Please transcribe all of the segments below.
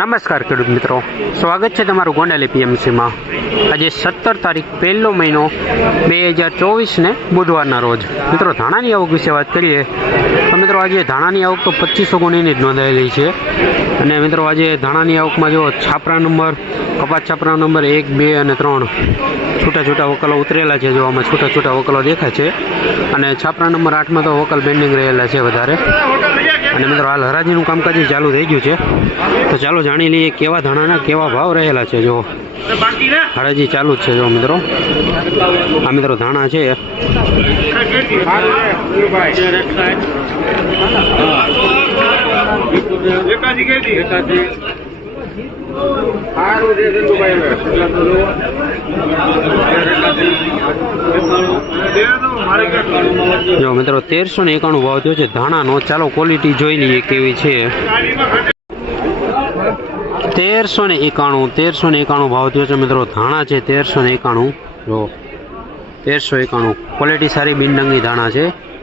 નમસ્કાર ખેડૂત મિત્રો. સ્વાગત છે તમારું ગોંડલ એપીએમસીમાં. આજે સત્તર તારીખ પહેલો મહિનો બે હજાર ચોવીસને બુધવારના રોજ. મિત્રો, ધાણાની આવક વિશે વાત કરીએ તો મિત્રો, આજે ધાણાની આવક તો પચીસો ગુણીની જ નોંધાયેલી છે. અને મિત્રો આજે ધાણાની આવકમાં જો છાપરા નંબર, કપાસ છાપરા નંબર એક, બે અને ત્રણ છૂટા છૂટા વકલો ઉતરેલા છે, જો આમાં છૂટા છૂટા વકલો દેખાય છે. અને છાપરા નંબર આઠમાં તો વકલ બેન્ડિંગ રહેલા છે વધારે. અને મિત્રો હાલ હરાજીનું કામકાજ ચાલુ થઈ ગયું છે. તો ચાલો જાણી લઈએ કેવા ધાણાના કેવા ભાવ રહેલા છે, જો. હરાજી ચાલુ જ છે, જો મિત્રો. આ મિત્રો ધાણા છે. સારું છે ચંદુભાઈ જો મિત્રો તેરસો ને એકાણું ભાવ થયો છે. ધાણાનો ચાલો ક્વોલિટી જોઈ લઈએ કેવી છે. તેરસો ને એકાણું તેરસો ને એકાણું ભાવ થયો છે મિત્રો. ધાણા છે તેરસો ને એકાણું. જો તેરસો એકાણું. ક્વોલિટી સારી બિનડંગી ધાણા છે.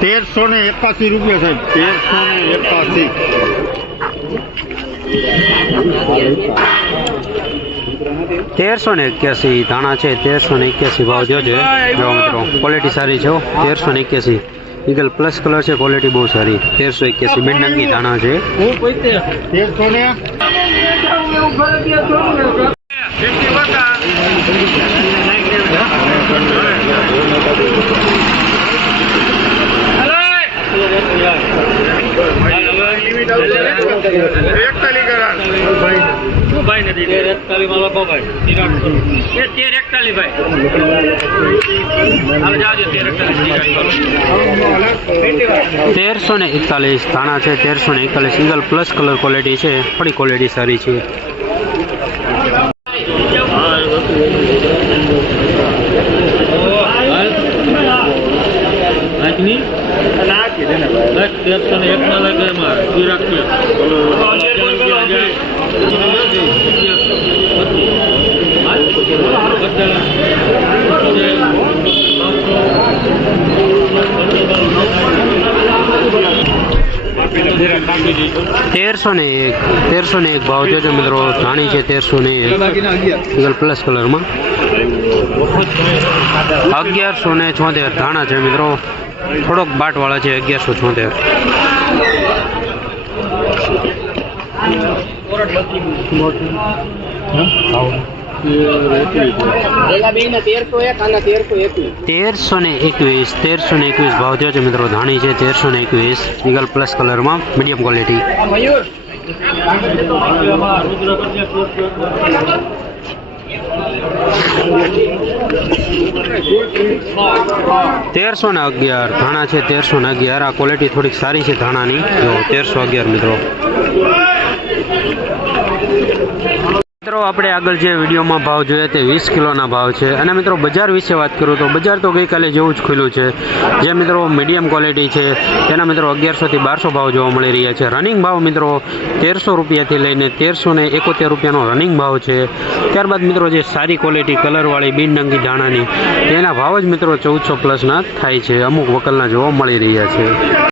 તેરસો ને એકાસી રૂપિયા સાહેબ તેરસો ને એકાસી. તેરસો ને એક્યાસી ધાણા છે તેરસો ને એક્યાસી ભાવ થયો છે. જો મિત્રો ક્વોલિટી સારી છે તેરસો ને એક્યાસી. ઈગલ પ્લસ કલર છે ક્વોલિટી બહુ સારી. તેરસો એક્યાસી બિનડંગી ધાણા છે. તેરસો ને એકતાલી કરા. તેરસો ને એકતાલીસ ધાણા છે તેરસો ને એકતાલીસ. સિંગલ પ્લસ કલર ક્વોલિટી છે થોડી ક્વોલિટી સારી છે. તેરસો ને એક તેરસો ને એક ભાવ જોજો મિત્રો ધાણી છે તેરસો ને એક પ્લસ કલરમાં અગિયારસો ને છોતેર ધાણા છે મિત્રો. થોડોક બાટવાળા છે અગિયારસો છોતેર તેરસો ને એકવીસ, તેરસો એકવીસ ભાવ છે મિત્રો. ધાણી છે તેરસો એકવીસ ઈગલ પ્લસ કલરમાં મીડિયમ ક્વોલિટી તેરસો ને અગિયાર ધાણા છે, તેરસો ને અગિયાર. આ ક્વોલિટી થોડીક સારી છે ધાણાની. જો તેરસો અગિયાર મિત્રો. મિત્રો, આપણે આગળ જે વિડીયોમાં ભાવ જોઈએ તે વીસ કિલોના ભાવ છે. અને મિત્રો, બજાર વિશે વાત કરું તો બજાર તો ગઈકાલે જેવું જ ખુલ્યું છે. જે મિત્રો મીડિયમ ક્વોલિટી છે, તેના મિત્રો અગિયારસોથી બારસો ભાવ જોવા મળી રહ્યા છે. રનિંગ ભાવ મિત્રો તેરસો રૂપિયાથી લઈને તેરસો ને એકોતેર રૂપિયાનો રનિંગ ભાવ છે. ત્યારબાદ મિત્રો જે સારી ક્વોલિટી કલરવાળી બિનડંગી દાણાની તેના ભાવ જ મિત્રો ચૌદસો પ્લસના થાય છે. અમુક વકલના જોવા મળી રહ્યા છે.